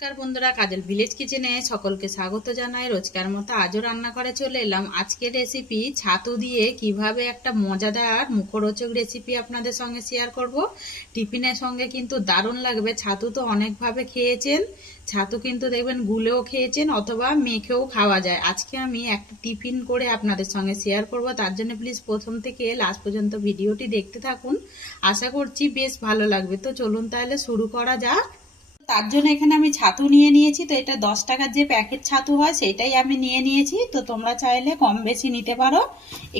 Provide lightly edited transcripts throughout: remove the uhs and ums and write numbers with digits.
নমস্কার বন্ধুরা, কাজল ভিলেজ কিচেনে সকলকে স্বাগত জানাই। রোজকার মতো আজও রান্না করে চলে এলাম। আজকের রেসিপি ছাতু দিয়ে কিভাবে একটা মজাদার মুখরোচক রেসিপি আপনাদের সঙ্গে শেয়ার করব। টিফিনের সঙ্গে কিন্তু দারুণ লাগবে। ছাতু তো অনেকভাবে খেয়েছেন, ছাতু কিন্তু দেখবেন গুলেও খেয়েছেন অথবা মেখেও খাওয়া যায়। আজকে আমি একটা টিফিন করে আপনাদের সঙ্গে শেয়ার করব, তার জন্য প্লিজ প্রথম থেকে লাস্ট পর্যন্ত ভিডিওটি দেখতে থাকুন। আশা করছি বেশ ভালো লাগবে। তো চলুন তাহলে শুরু করা যাক। তার জন্য এখানে আমি ছাতু নিয়ে নিয়েছি। তো এটা 10 টাকার যে প্যাকেট ছাতু হয় সেটাই আমি নিয়ে নিয়েছি। তো তোমরা চাইলে কম বেশি নিতে পারো।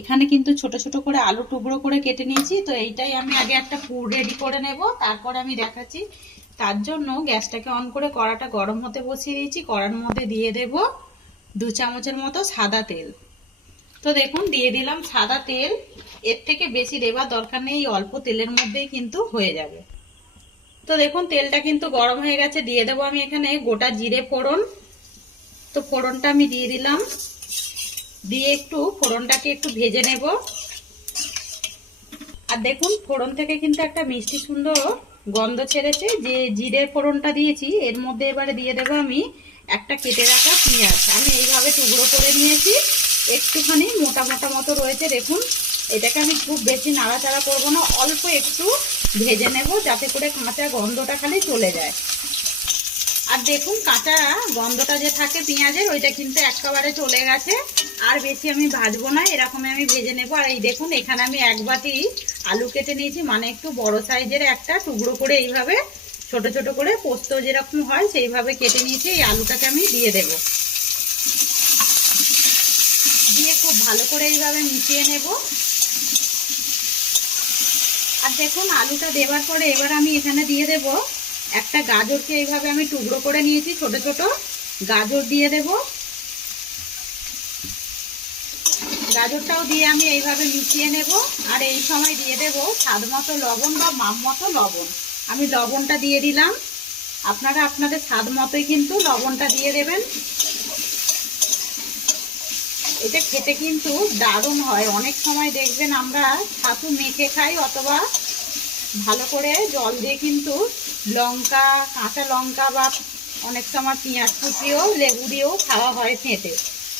এখানে কিন্তু ছোট ছোট করে আলু টুকরো করে কেটে নিয়েছি। তো এইটাই আমি আগে একটা পুর রেডি করে নেব, তারপরে আমি দেখাচ্ছি। তার জন্য গ্যাসটাকে অন করে কড়াটা গরম হতে বসিয়ে দিয়েছি। কড়ার মধ্যে দিয়ে দেব 2 চামচের মতো সাদা তেল। তো দেখুন দিয়ে দিলাম সাদা তেল। এর থেকে বেশি দেবার দরকার নেই, অল্প তেলের মধ্যেই কিন্তু হয়ে যাবে। তো দেখুন তেলটা কিন্তু গরম হয়ে গেছে। দিয়ে দেবো আমি এখানে গোটা জিরে ফোড়ন। তো ফোড়নটা আমি দিয়ে দিলাম, দিয়ে একটু ফোড়নটাকে একটু ভেজে নেব। আর দেখুন ফোড়ন থেকে কিন্তু একটা মিষ্টি সুন্দর গন্ধ ছেড়েছে। যে জিরে ফোড়নটা দিয়েছি এর মধ্যে এবারে দিয়ে দেবো আমি একটা কেটে রাখা পেঁয়াজ। আমি এইভাবে টুকরো করে নিয়েছি, একটুখানি মোটা মোটা মতো রয়েছে। দেখুন এটাকে আমি খুব বেশি নাড়াচাড়া করবো না, অল্প একটু ভেজে নেব যাতে করে কাঁচা গন্ধটা খালি চলে যায়। আর দেখুন কাঁচা গন্ধটা যে থাকে পেঁয়াজের, ওইটা কিন্তু একেবারে চলে গেছে। আর বেশি আমি ভাজবো না, এরকম আমি ভেজে নেব। আর এই দেখুন এখানে আমি এক বাটি আলু কেটে নিয়েছি, মানে একটু বড় সাইজের একটা টুকরো করে এইভাবে ছোট ছোট করে পোস্ত যেরকম হয় সেইভাবে কেটে নিয়েছি। এই আলুটাকে আমি দিয়ে দেব, দিয়ে খুব ভালো করে এইভাবে মিশিয়ে নেব। আর দেখুন আলুটা দেওয়ার পরে এবার আমি এখানে দিয়ে দেব একটা গাজরকে এইভাবে আমি টুকরো করে নিয়েছি, ছোট ছোট গাজর দিয়ে দেব। গাজরটাও দিয়ে আমি এইভাবে মিশিয়ে নেব। আর এই সময় দিয়ে দেব স্বাদ মতো লবণ বা মাপ মতো লবণ। আমি লবণটা দিয়ে দিলাম, আপনারা আপনাদের স্বাদ মতোই কিন্তু লবণটা দিয়ে দেবেন। এটা খেতে কিন্তু দারুণ হয়। অনেক সময় দেখবেন আমরা ছাতু মেখে খাই অথবা ভালো করে জল দিয়ে কিন্তু লঙ্কা, কাঁচা লঙ্কা বা অনেক সময় পেঁয়াজ কুচিও লেবু দিয়েও খাওয়া হয় ফেটে।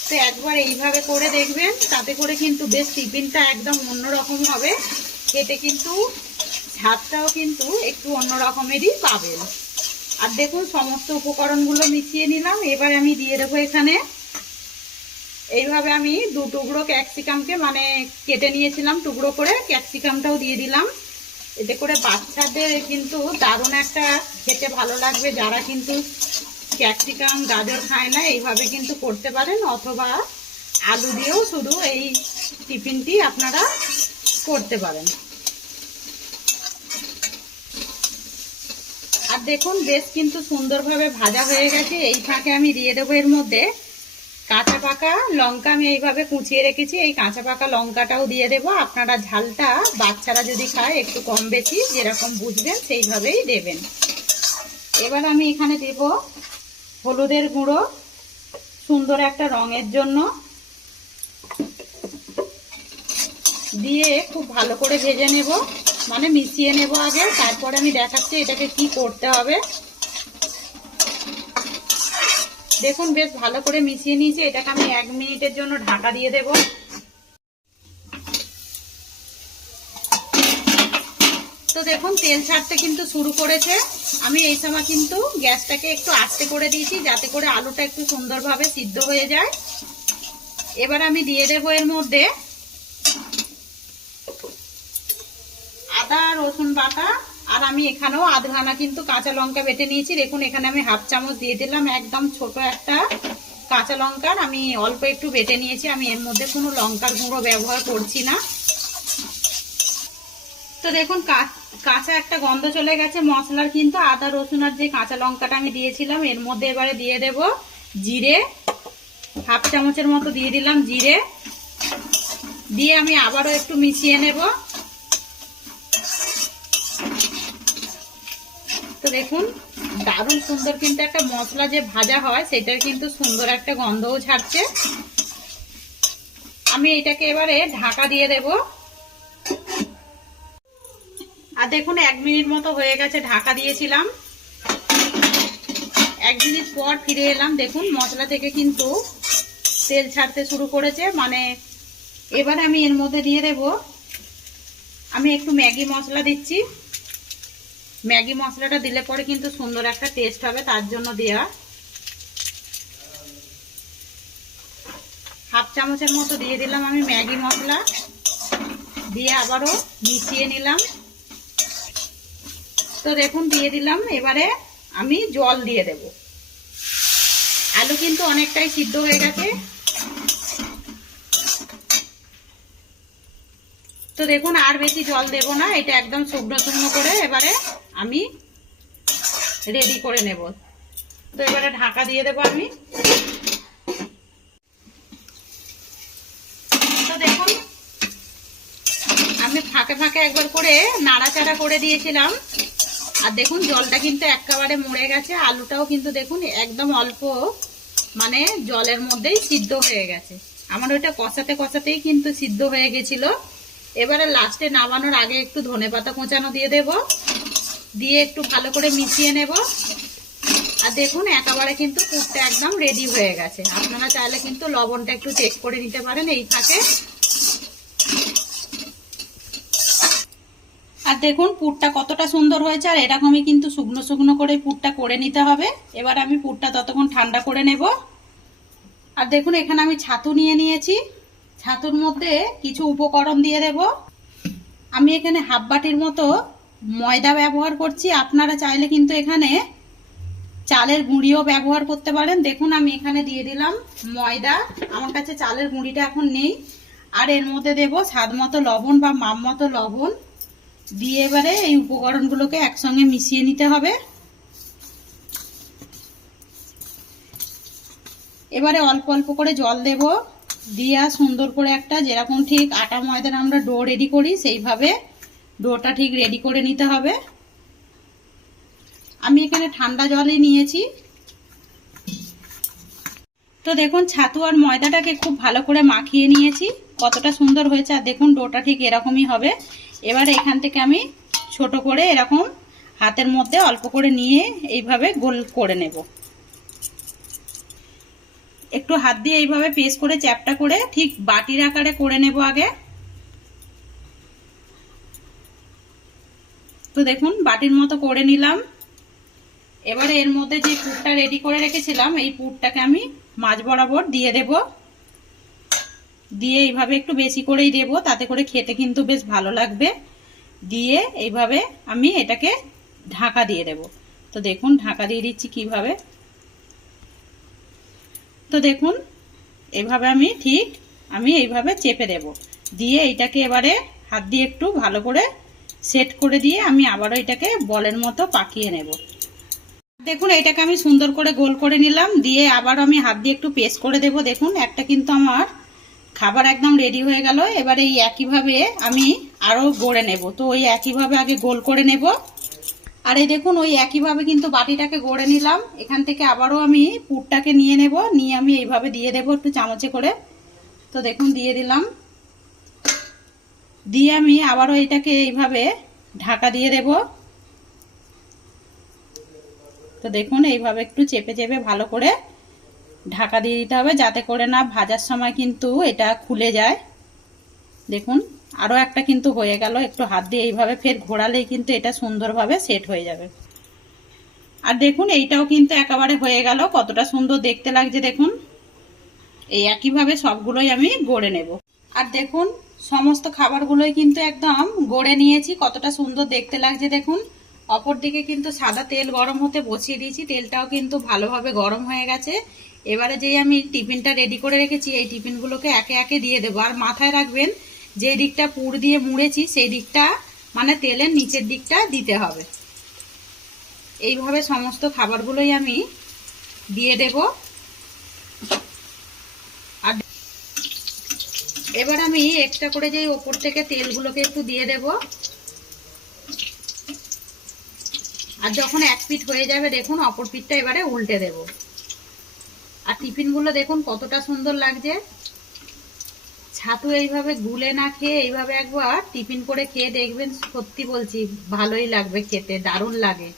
তো একবার এইভাবে করে দেখবেন, তাতে করে কিন্তু বেশ টিফিনটা একদম অন্যরকম হবে। খেতে কিন্তু স্বাদটাও কিন্তু একটু অন্য রকমেরই পাবেন। আর দেখুন সমস্ত উপকরণগুলো মিশিয়ে নিলাম। এবার আমি দিয়ে দেবো এখানে এইভাবে আমি 2 টুকরো ক্যাপসিকামকে মানে কেটে নিয়েছিলাম টুকরো করে, ক্যাপসিকামটাও দিয়ে দিলাম। এতে করে বাচ্চাদের কিন্তু দারুণ একটা খেতে ভালো লাগবে। যারা কিন্তু ক্যাপসিকাম গাজর খায় না, এইভাবে কিন্তু করতে পারেন, অথবা আলু দিয়েও শুধু এই টিফিনটি আপনারা করতে পারেন। আর দেখুন বেশ কিন্তু সুন্দরভাবে ভাজা হয়ে গেছে। এই ফাঁকে আমি দিয়ে দেবো এর মধ্যে কাঁচা পাকা লঙ্কা। আমি এইভাবে কুচিয়ে রেখেছি, এই কাঁচা পাকা লঙ্কাটাও দিয়ে দেব। আপনারা ঝালটা বাচ্চারা যদি খায় একটু কম বেশি যেরকম বুঝবেন সেইভাবেই দেবেন। এবার আমি এখানে দেব হলুদের গুঁড়ো, সুন্দর একটা রঙের জন্য। দিয়ে খুব ভালো করে ভেজে নেব, মানে মিশিয়ে নেব আগে, তারপরে আমি দেখাচ্ছি এটাকে কি করতে হবে। দেখুন বেশ ভালো করে মিশিয়ে নিয়েছি। এটাকে আমি 1 মিনিটের জন্য ঢাকা দিয়ে দেব। তো দেখুন তেল ছাড়তে কিন্তু শুরু করেছে। আমি এই সময় কিন্তু গ্যাসটাকে একটু আস্তে করে দিয়েছি যাতে করে আলুটা একটু সুন্দরভাবে সিদ্ধ হয়ে যায়। এবার আমি দিয়ে দেব এর মধ্যে আদা রসুন বাটা। আর আমি এখানেও আধখানা কিন্তু কাঁচা লঙ্কা বেটে নিয়েছি। দেখুন এখানে আমি 1/2 চামচ দিয়ে দিলাম, একদম ছোট একটা কাঁচা লঙ্কার আমি অল্প একটু বেটে নিয়েছি। আমি এর মধ্যে কোনো লঙ্কার গুঁড়ো ব্যবহার করছি না। তো দেখুন কাঁচা একটা গন্ধ চলে গেছে মশলার, কিন্তু আদা রসুন আর যে কাঁচা লঙ্কাটা আমি দিয়েছিলাম এর মধ্যে এবারে দিয়ে দেব জিরে। 1/2 চামচের মতো দিয়ে দিলাম জিরে, দিয়ে আমি আবারও একটু মিশিয়ে নেব। তো দেখুন দারুণ সুন্দর কিন্তু একটা মশলা যে ভাজা হয় সেটার কিন্তু সুন্দর একটা গন্ধও ছাড়ছে। আমি এটাকে এবারে ঢাকা দিয়ে দেব। আর দেখুন 1 মিনিট মতো হয়ে গেছে ঢাকা দিয়েছিলাম। 1 মিনিট পর ফিরে এলাম। দেখুন মশলা থেকে কিন্তু তেল ছাড়তে শুরু করেছে। মানে এবার আমি এর মধ্যে দিয়ে দেব, আমি একটু ম্যাগি মশলা দিচ্ছি। ম্যাগি মশলাটা দিলে পরে কিন্তু সুন্দর একটা টেস্ট হবে, তার জন্য দেওয়া। 1/2 চামচের মতো দিয়ে দিলাম আমি ম্যাগি মশলা, দিয়ে আবারও মিশিয়ে নিলাম। তো দেখুন দিয়ে দিলাম। এবারে আমি জল দিয়ে দেব। আলু কিন্তু অনেকটাই সিদ্ধ হয়ে গেছে। তো দেখুন আর বেশি জল দেব না, এটা একদম শুকনো শুকনো করে এবারে আমি রেডি করে নেব। তো এবারে ঢাকা দিয়ে দেব আমি। তো দেখুন আমি ফাঁকে ফাঁকে একবার করে নাড়াচাড়া করে দিয়েছিলাম। আর দেখুন জলটা কিন্তু একেবারে মরে গেছে। আলুটাও কিন্তু দেখুন একদম অল্প মানে জলের মধ্যেই সিদ্ধ হয়ে গেছে। আমার ওইটা কষাতে কষাতেই কিন্তু সিদ্ধ হয়ে গেছিল। এবারে লাস্টে নামানোর আগে একটু ধনেপাতা কোঁচানো দিয়ে দেব, দিয়ে একটু ভালো করে মিশিয়ে নেব। আর দেখুন একেবারে কিন্তু পুরটা একদম রেডি হয়ে গেছে। আপনারা চাইলে কিন্তু লবণটা একটু চেক করে নিতে পারেন এই ফাঁকে। আর দেখুন পুরটা কতটা সুন্দর হয়েছে। আর এরকমই কিন্তু শুকনো শুকনো করে পুরটা করে নিতে হবে। এবার আমি পুরটা ততক্ষণ ঠান্ডা করে নেব। আর দেখুন এখানে আমি ছাতু নিয়ে নিয়েছি। ছাতুর মধ্যে কিছু উপকরণ দিয়ে দেব। আমি এখানে 1/2 বাটির মতো ময়দা ব্যবহার করছি। আপনারা চাইলে কিন্তু এখানে চালের গুঁড়িও ব্যবহার করতে পারেন। দেখুন আমি এখানে দিয়ে দিলাম ময়দা, আমার কাছে চালের গুঁড়িটা এখন নেই। আর এর মধ্যে দেব স্বাদ মতো লবণ বা মাপ মতো লবণ, দিয়ে এবারে এই উপকরণগুলোকে একসঙ্গে মিশিয়ে নিতে হবে। এবারে অল্প অল্প করে জল দেব, দিয়ে সুন্দর করে একটা যেরকম ঠিক আটা ময়দার আমরা ডো রেডি করি সেইভাবে ডোটা ঠিক রেডি করে নিতে হবে। আমি এখানে ঠান্ডা জলই নিয়েছি। তো দেখুন ছাতু আর ময়দাটাকে খুব ভালো করে মাখিয়ে নিয়েছি, কতটা সুন্দর হয়েছে। আর দেখুন ডোটা ঠিক এরকমই হবে। এবারে এখান থেকে আমি ছোট করে এরকম হাতের মধ্যে অল্প করে নিয়ে এইভাবে গোল করে নেব। একটু হাত দিয়ে এইভাবে পেস্ট করে চ্যাপটা করে ঠিক বাটির আকারে করে নেব আগে। তো দেখুন বাটির মতো করে নিলাম। এবারে এর মধ্যে যে পুরটা রেডি করে রেখেছিলাম এই পুরটাকে আমি মাঝ বরাবর দিয়ে দেব। দিয়ে এইভাবে একটু বেশি করেই দেব, তাতে করে খেতে কিন্তু বেশ ভালো লাগবে। দিয়ে এইভাবে আমি এটাকে ঢাকা দিয়ে দেব। তো দেখুন ঢাকা দিয়ে দিচ্ছি কিভাবে। তো দেখুন এইভাবে আমি এইভাবে চেপে দেব। দিয়ে এইটাকে এবারে হাত দিয়ে একটু ভালো করে সেট করে দিয়ে আমি আবারও এটাকে বলের মতো পাকিয়ে নেব। দেখুন এটাকে আমি সুন্দর করে গোল করে নিলাম, দিয়ে আবার আমি হাত দিয়ে একটু পেস্ট করে দেব। দেখুন একটা কিন্তু আমার খাবার একদম রেডি হয়ে গেল। এবারে এই একইভাবে আমি আরো গড়ে নেব। তো ওই একইভাবে আগে গোল করে নেব। আর এই দেখুন ওই একইভাবে কিন্তু বাটিটাকে গড়ে নিলাম। এখান থেকে আবারও আমি পুরটাকে নিয়ে নেব, নিয়ে আমি এইভাবে দিয়ে দেব একটু চামচে করে। তো দেখুন দিয়ে দিলাম, দিয়ে আমি আবারও এটাকে এইভাবে ঢাকা দিয়ে দেব। তো দেখুন এইভাবে একটু চেপে চেপে ভালো করে ঢাকা দিয়ে দিতে হবে, যাতে করে না ভাজার সময় কিন্তু এটা খুলে যায়। দেখুন আরো একটা কিন্তু হয়ে গেল। একটু হাত দিয়ে এইভাবে ফের ঘোরালেই কিন্তু এটা সুন্দরভাবে সেট হয়ে যাবে। আর দেখুন এইটাও কিন্তু একেবারে হয়ে গেল, কতটা সুন্দর দেখতে লাগছে দেখুন। এই একইভাবে সবগুলোই আমি গড়ে নেব। আর দেখুন সমস্ত খাবারগুলোই কিন্তু একদম গড়ে নিয়েছি, কতটা সুন্দর দেখতে লাগছে দেখুন। অপর দিকে কিন্তু সাদা তেল গরম হতে বসিয়ে দিয়েছি, তেলটাও কিন্তু ভালোভাবে গরম হয়ে গেছে। এবারে যেই আমি টিফিনটা রেডি করে রেখেছি এই টিফিনগুলোকে একে একে দিয়ে দেবো। আর মাথায় রাখবেন যে দিকটা পুর দিয়ে মুড়েছি সেই দিকটা মানে তেলের নিচের দিকটা দিতে হবে। এইভাবে সমস্ত খাবারগুলোই আমি দিয়ে দেব। আর এবার আমি এক্সট্রা করে যে ওপর থেকে তেলগুলোকে একটু দিয়ে দেব। আর যখন এক পিঠ হয়ে যাবে দেখুন অপর পিঠটা এবারে উল্টে দেব। আর টিফিনগুলো দেখুন কতটা সুন্দর লাগছে। ছাতু এইভাবে গুলে না খেয়ে এইভাবে একবার টিফিন করে খেয়ে দেখবেন, সত্যি বলছি ভালোই লাগবে খেতে, দারুণ লাগে।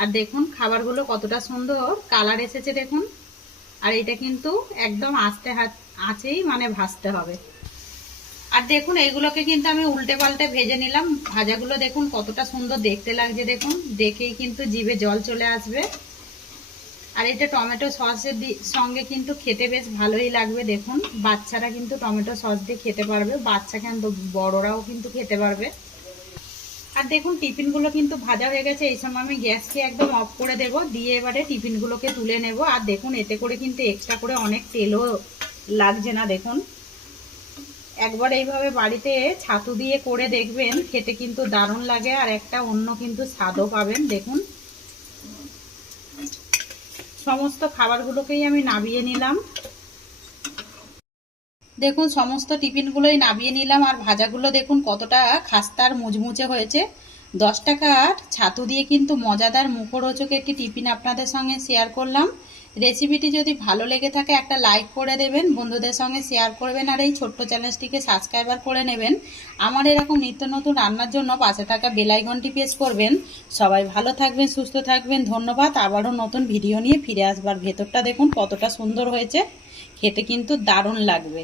আর দেখুন খাবারগুলো কতটা সুন্দর কালার এসেছে দেখুন। আর এটা কিন্তু একদম আস্তে আঁচেই মানে ভাজতে হবে। আর দেখুন এইগুলোকে কিন্তু আমি উল্টে পাল্টে ভেজে নিলাম। ভাজাগুলো দেখুন কতটা সুন্দর দেখতে লাগছে, দেখুন দেখেই কিন্তু জিভে জল চলে আসবে। আর এটা টমেটো সসের সঙ্গে কিন্তু খেতে বেশ ভালোই লাগবে। দেখুন বাচ্চারা কিন্তু টমেটো সস দিয়ে খেতে পারবে, বাচ্চা কিন্তু বড়রাও কিন্তু খেতে পারবে। আর দেখুন টিফিনগুলো কিন্তু ভাজা হয়ে গেছে। এই সময় আমি গ্যাসকে একদম অফ করে দেব, দিয়ে এবারে টিফিনগুলোকে তুলে নেব। আর দেখুন এতে করে কিন্তু এক্সট্রা করে অনেক তেলও লাগছে না। দেখুন একবার এইভাবে বাড়িতে ছাতু দিয়ে করে দেখবেন, খেতে কিন্তু দারুণ লাগে আর একটা অন্য কিন্তু স্বাদও পাবেন। দেখুন সমস্ত খাবারগুলোকেই আমি নামিয়ে নিলাম। দেখুন সমস্ত টিফিনগুলোই নামিয়ে নিলাম। আর ভাজাগুলো দেখুন কতটা খাস্তার মুচমুচে হয়েছে। 10 টাকার ছাতু দিয়ে কিন্তু মজাদার মুখরোচক একটি টিফিন আপনাদের সঙ্গে শেয়ার করলাম। রেসিপিটি যদি ভালো লেগে থাকে একটা লাইক করে দেবেন, বন্ধুদের সঙ্গে শেয়ার করবেন আর এই ছোট্ট চ্যানেলটিকে সাবস্ক্রাইবার করে নেবেন। আমার এরকম নিত্য নতুন রান্নার জন্য পাশে থাকা বেল আইকনটি প্রেস করবেন। সবাই ভালো থাকবেন, সুস্থ থাকবেন। ধন্যবাদ। আবারও নতুন ভিডিও নিয়ে ফিরে আসবার। ভেতরটা দেখুন কতটা সুন্দর হয়েছে, খেতে কিন্তু দারুণ লাগবে।